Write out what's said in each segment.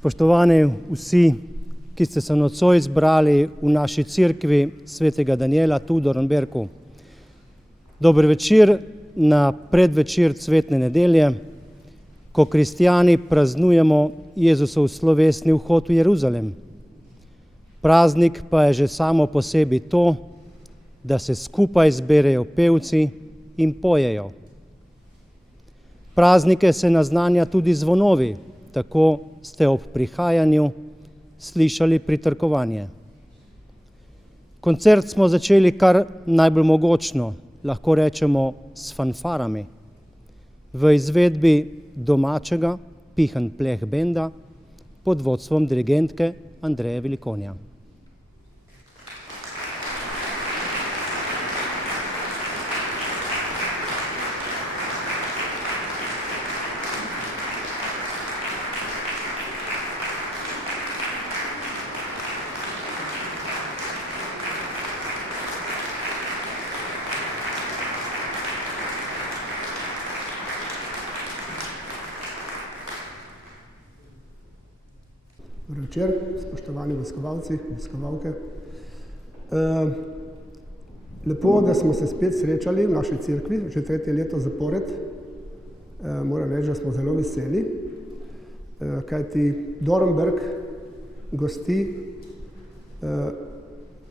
Spoštovani vsi, ki ste se nocoj zbrali v naši cerkvi svetega Danijela tu v Dornberku. Dober večer na predvečer cvetne nedelje, ko kristjani praznujemo Jezusov slovesni vhod v Jeruzalem. Praznik pa je že samo po sebi to, da se skupaj zberejo pevci in pojejo. Praznike se naznanja tudi zvonovi, tako ste ob prihajanju slišali pritrkovanje. Koncert smo začeli kar najbolj mogočno, lahko rečemo s fanfarami, v izvedbi domačega Pihan pleh benda pod vodstvom dirigentke Andreje Velikonja. Dobro večer, spoštovani obiskovalci, obiskovalke. Lepo, da smo se spet srečali v naši cerkvi, že tretje leto zapored. Moram reči, da smo zelo veseli, kajti Dornberk gosti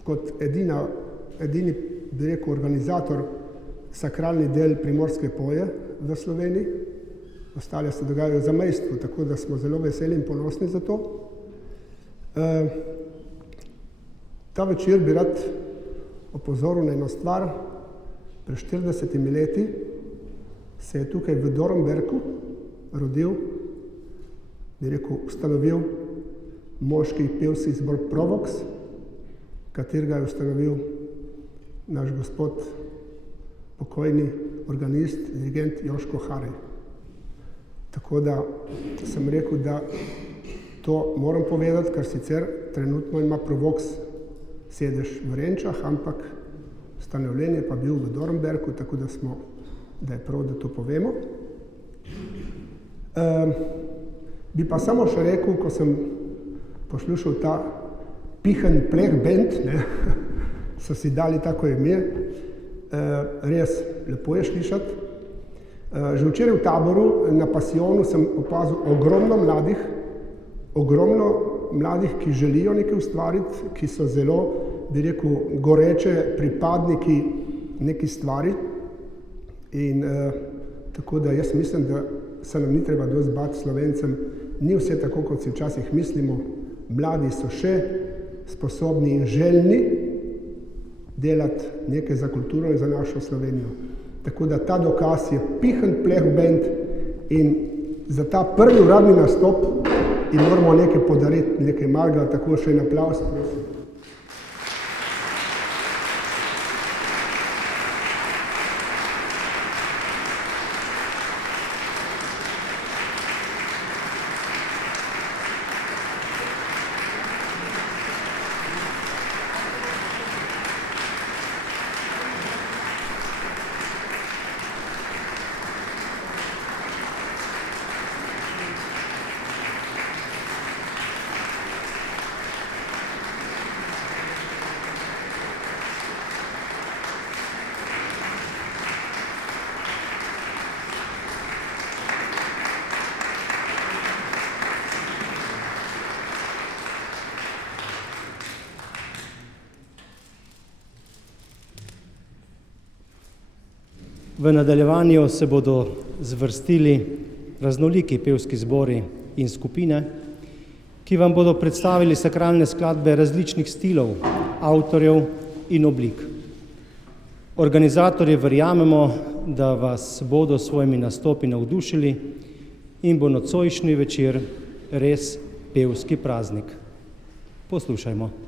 kot edini, bi rekel, organizator sakralni del primorske poje v Sloveniji. Ostale se dogajajo v zamejstvu, tako da smo zelo veseli in ponosni za to. Ta večer bi rad opozoril na eno stvar. Pred 40 leti se je tukaj v Dornberku rodil, bi rekel, ustanovil moški pevski zbor Provox, katerega je ustanovil naš gospod, pokojni organist, dirigent Joško Harej. Tako da sem rekel, da to moram povedati, ker sicer trenutno ima Provox sedež v Renčah, ampak ustanovljen je pa bil v Dornberku, tako da je prav, da to povemo. Bi pa samo še rekel, ko sem poslušal ta Pihan pleh bend, so si dali tako ime, res lepo je slišati. Že včeraj v taboru na pasijonu sem opazil ogromno mladih, ki želijo nekaj ustvariti, ki so zelo, bi rekel, goreče pripadniki neki stvari. In tako da jaz mislim, da se nam ni treba dosti bati Slovencem, ni vse tako, kot si včasih mislimo. Mladi so še sposobni in željni delati nekaj za kulturo in za našo Slovenijo. Tako da ta dokaz je Pihan pleh bend in za ta prvi uradni nastop in moramo nekaj podariti, nekaj malega, tako še en aplavz, prosim. V nadaljevanju se bodo zvrstili raznoliki pevski zbori in skupine, ki vam bodo predstavili sakralne skladbe različnih stilov, avtorjev in oblik. Organizatorji verjamemo, da vas bodo s svojimi nastopi navdušili in bo nocojšnji večer res pevski praznik. Poslušajmo.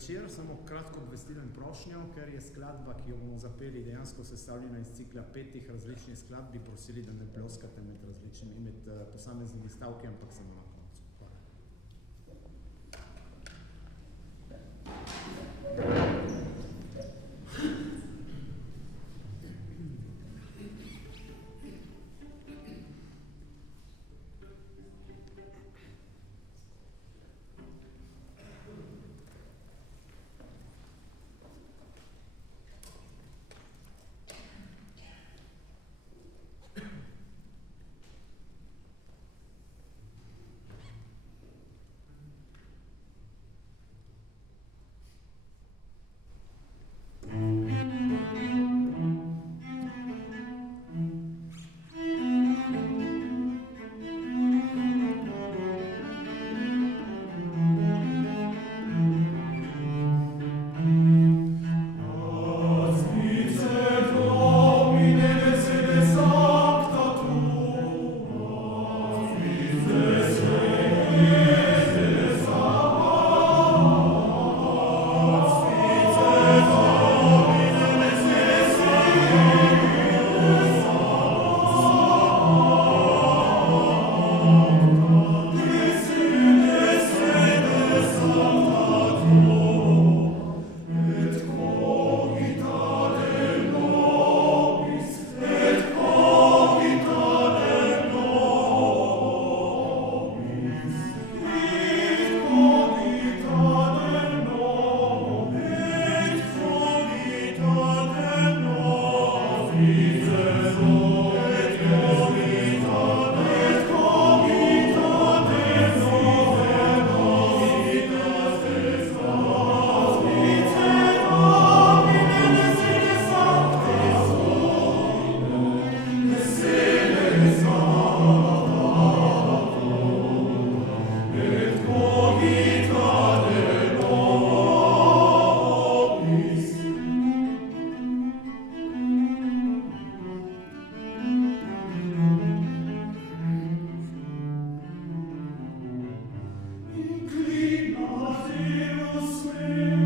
večer, samo kratko obvestilo in prošnjo, ker je skladba, ki jo bomo zapeli, dejansko sestavljena iz cikla 5 različnih skladb, bi prosili, da ne ploskate med posameznimi stavki, ampak samo na koncu. Hvala. tribulationem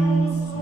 nos.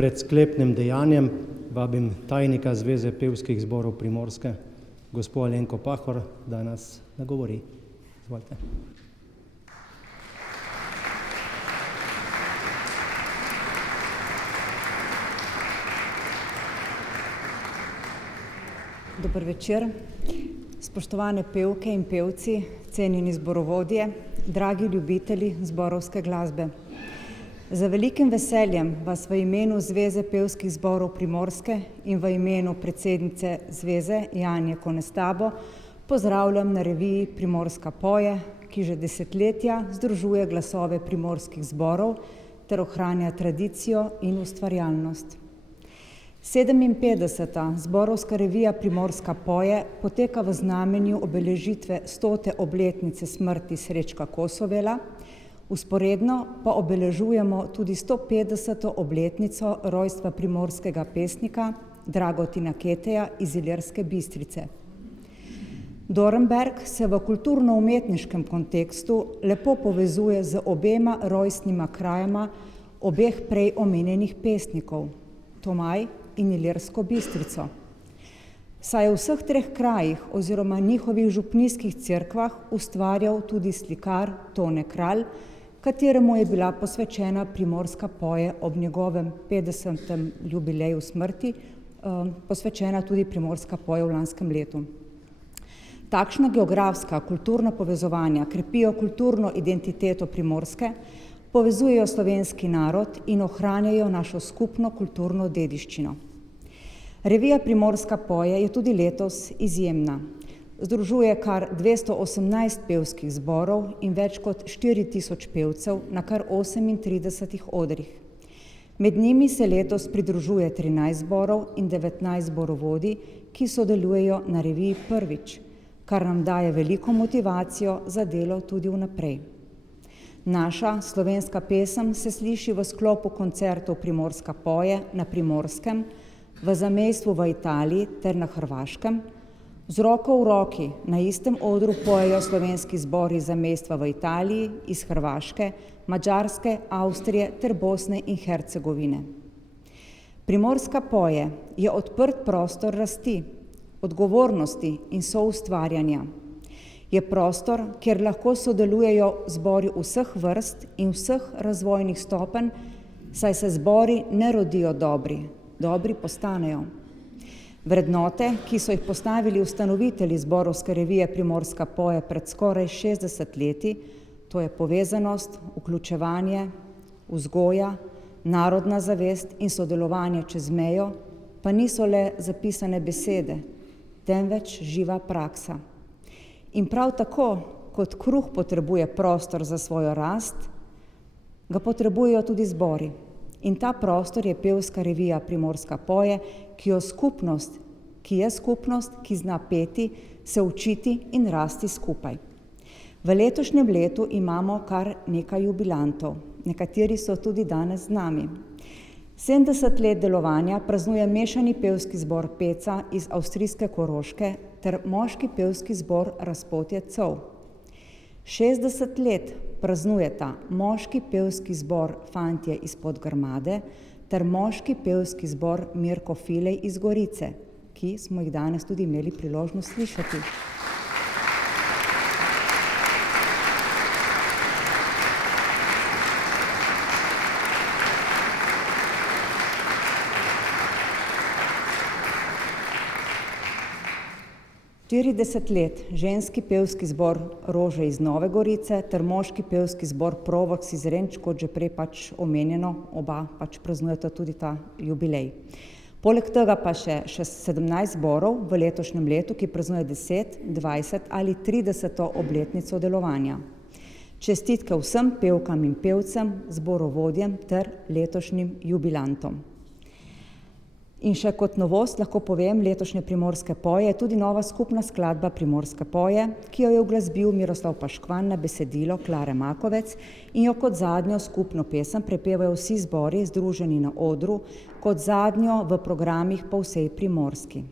pred sklepnim dejanjem vabim tajnika Zveze pevskih zborov Primorske, gospod Alenko Pahor, da nas nagovori. Izvolite. Dober večer, spoštovane pevke in pevci, cenjeni zborovodje, dragi ljubitelji zborovske glasbe. Z velikim veseljem vas v imenu Zveze pevskih zborov Primorske in v imenu predsednice Zveze Janje Konestabo pozdravljam na reviji Primorska poje, ki že desetletja združuje glasove primorskih zborov ter ohranja tradicijo in ustvarjalnost. 57. zborovska revija Primorska poje poteka v znamenju obeležitve 100. obletnice smrti Srečka Kosovela, vzporedno pa obeležujemo tudi 150. obletnico rojstva primorskega pesnika Dragotina Keteja iz Ilirske Bistrice. Dornberk se v kulturno-umetniškem kontekstu lepo povezuje z obema rojstnima krajema obeh prej omenjenih pesnikov, Tomaj in Ilirsko Bistrico. Saj je v vseh treh krajih oziroma njihovih župnijskih cerkvah ustvarjal tudi slikar Tone Kralj, kateremu je bila posvečena Primorska poje ob njegovem 50. jubileju smrti, posvečena tudi Primorska poje v lanskem letu. Takšna geografska kulturna povezovanja krepijo kulturno identiteto Primorske, povezujejo slovenski narod in ohranjajo našo skupno kulturno dediščino. Revija Primorska poje je tudi letos izjemna. Združuje kar 218 pevskih zborov in več kot 4000 pevcev na kar 38 odrih. Med njimi se letos pridružuje 13 zborov in 19 zborovodij, ki sodelujejo na reviji prvič, kar nam daje veliko motivacijo za delo tudi vnaprej. Naša slovenska pesem se sliši v sklopu koncertov Primorska poje na Primorskem, v zamejstvu v Italiji ter na Hrvaškem. Z roko v roki na istem odru pojejo slovenski zbori zamejstva v Italiji, iz Hrvaške, Madžarske, Avstrije ter Bosne in Hercegovine. Primorska poje je odprt prostor rasti, odgovornosti in soustvarjanja. Je prostor, kjer lahko sodelujejo zbori vseh vrst in vseh razvojnih stopenj, saj se zbori ne rodijo dobri, dobri postanejo. Vrednote, ki so jih postavili ustanovitelji zborovske revije Primorska poje pred skoraj 60 leti, to je povezanost, vključevanje, vzgoja, narodna zavest in sodelovanje čez mejo, pa niso le zapisane besede, temveč živa praksa. In prav tako, kot kruh potrebuje prostor za svojo rast, ga potrebujejo tudi zbori. In ta prostor je pevska revija Primorska poje, ki je skupnost, ki zna peti, se učiti in rasti skupaj. V letošnjem letu imamo kar nekaj jubilantov, nekateri so tudi danes z nami. 70 let delovanja praznuje mešani pevski zbor Peca iz avstrijske Koroške ter moški pevski zbor Razpotje Cov. 60 let praznujeta moški pevski zbor Fantje iz Podgrmade ter moški pevski zbor Mirko Filej iz Gorice, ki smo jih danes tudi imeli priložnost slišati. Štirideset let ženski pevski zbor Rože iz Nove Gorice ter moški pevski zbor Provox iz Renč, kot že prej omenjeno, oba praznujeta tudi ta jubilej. Poleg tega pa še 17 zborov v letošnjem letu, ki praznuje 10, 20 ali 30. obletnico delovanja. Čestitke vsem pevkam in pevcem, zborovodjem ter letošnjim jubilantom. In še kot novost lahko povem, letošnje Primorske poje je tudi nova skupna skladba Primorske poje, ki jo je uglasbil Miroslav Paškvan na besedilo Klare Makovec in jo kot zadnjo skupno pesem prepevajo vsi zbori združeni na odru, kot zadnjo v programih po vsej Primorski.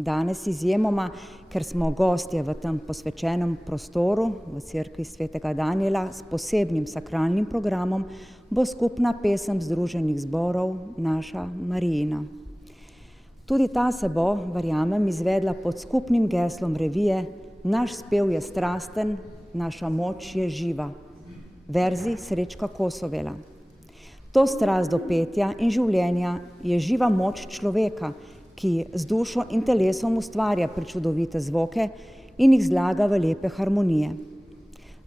Danes izjemoma, ker smo gostje v tem posvečenem prostoru v cerkvi svetega Danijela s posebnim sakralnim programom, bo skupna pesem Združenih zborov Naša Marijina. Tudi ta se bo, verjamem, izvedla pod skupnim geslom revije Naš spev je strasten, naša moč je živa. Verzi Srečka Kosovela. To strast do petja in življenja je živa moč človeka, ki z dušo in telesom ustvarja prečudovite zvoke in jih zlaga v lepe harmonije.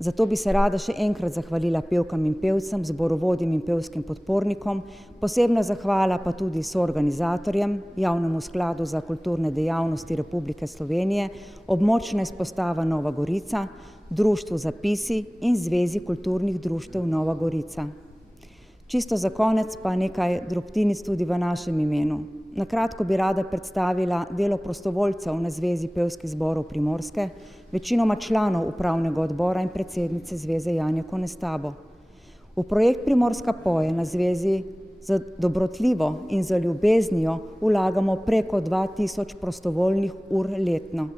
Zato bi se rada še enkrat zahvalila pevkam in pevcem, zborovodjem in pevskim podpornikom, posebna zahvala pa tudi soorganizatorjem, Javnemu skladu za kulturne dejavnosti Republike Slovenije, območna izpostava Nova Gorica, Društvu Zapisi in Zvezi kulturnih društev Nova Gorica. Čisto za konec pa nekaj drobtinic tudi v našem imenu. Na kratko bi rada predstavila delo prostovoljcev na Zvezi pevskih zborov Primorske, večinoma članov upravnega odbora in predsednice Zveze Janja Konestabo. V projekt Primorska poje na Zvezi z dobrotljivo in z ljubeznijo vlagamo preko 2000 prostovoljnih ur letno.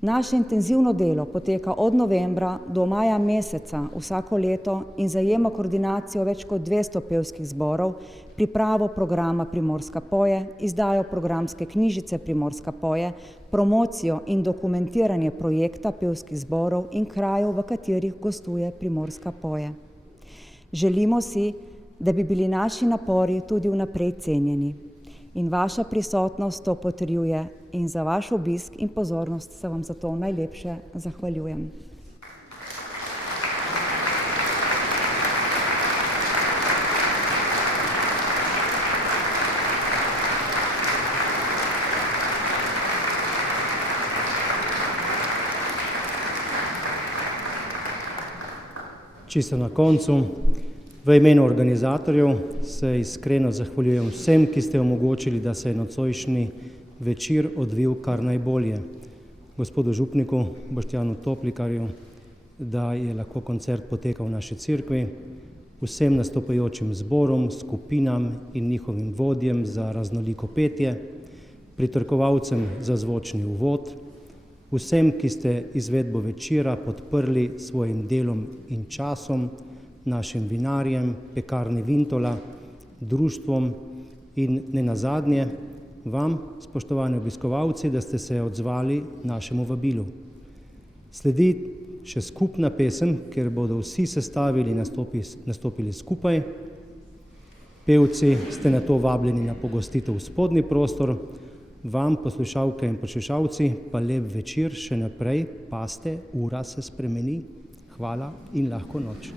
Naše intenzivno delo poteka od novembra do maja meseca vsako leto in zajema koordinacijo več kot 200 pevskih zborov, pripravo programa Primorska poje, izdajo programske knjižice Primorska poje, promocijo in dokumentiranje projekta pevskih zborov in krajev, v katerih gostuje Primorska poje. Želimo si, da bi bili naši napori tudi vnaprej cenjeni. In vaša prisotnost to potrjuje in za vaš obisk in pozornost se vam za to najlepše zahvaljujem. Čisto na koncu, v imenu organizatorjev se iskreno zahvaljujem vsem, ki ste omogočili, da se je nocojšnji večer odvil kar najbolje. Gospodu župniku Boštjanu Toplikarju, da je lahko koncert potekal v naši cerkvi, vsem nastopajočim zborom, skupinam in njihovim vodjem za raznoliko petje, pritrkovalcem za zvočni uvod, vsem, ki ste izvedbo večera podprli svojim delom in časom, našim vinarjem, pekarni Vintola, društvom in nenazadnje vam, spoštovani obiskovalci, da ste se odzvali našemu vabilu. Sledi še skupna pesem, kjer bodo vsi sestavili nastopili skupaj. Pevci ste na to vabljeni na pogostitev v spodnji prostor, vam, poslušalke in poslušalci, pa lep večer še naprej, paste, ura se spremeni. Hvala in lahko noč.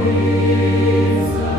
Jesus.